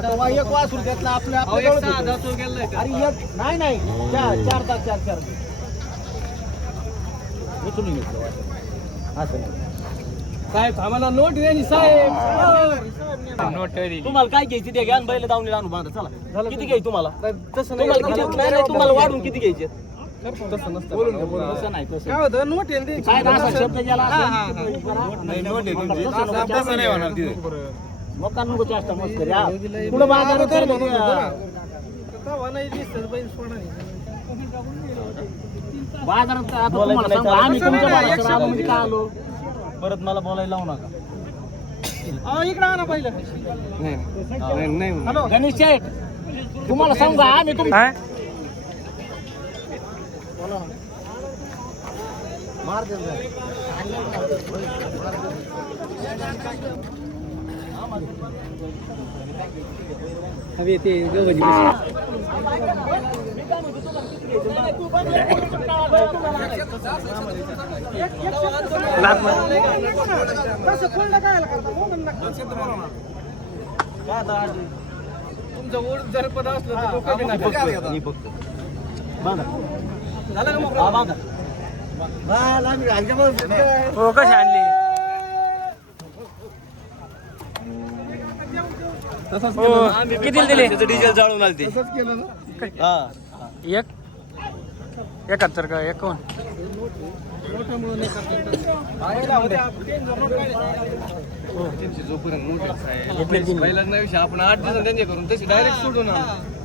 आता एक वासरू त्यातला आपल्या अरे एक नाही चार उचलून घेतलं असं साहेब आम्हाला नोट द्या साहेब. तुम्हाला काय घ्यायची ते घ्या आणि बैल दावणी आणून बांधा चला किती घ्यायची तुम्हाला तसं तुम्हाला किती नाही तुम्हाला वाढून किती घ्यायचे तसं नसतं. तसं नाही तसं काय होतं नोट आहे काय असा शब्द गेला तसं नाही होणार तिथे. मग का नको चेष्टा मस्करी हा पुढं बाजारात तर बाजारात आता तुम्हाला सांगू आम्ही तुमच्या बाजारात आलो म्हणजे का आलो परत मला बोलायला लावू नका इकडे आणा पहिलं. नाही हॅलो गणेश शेठ तुम्हाला सांगू का आम्ही तुम मार दे हवी ते दोघांची तुमचं ओढ जर पद असलं तर तो कमी नाही. झालं का मग हो कशी आणली हो किती दिले डिझेल जाळून आलते एक 71 का 51 जोपर्यंत नोट आहे. आपण 8 दिवसांनी त्यांचे करून तशी डायरेक्ट सोडून आणू.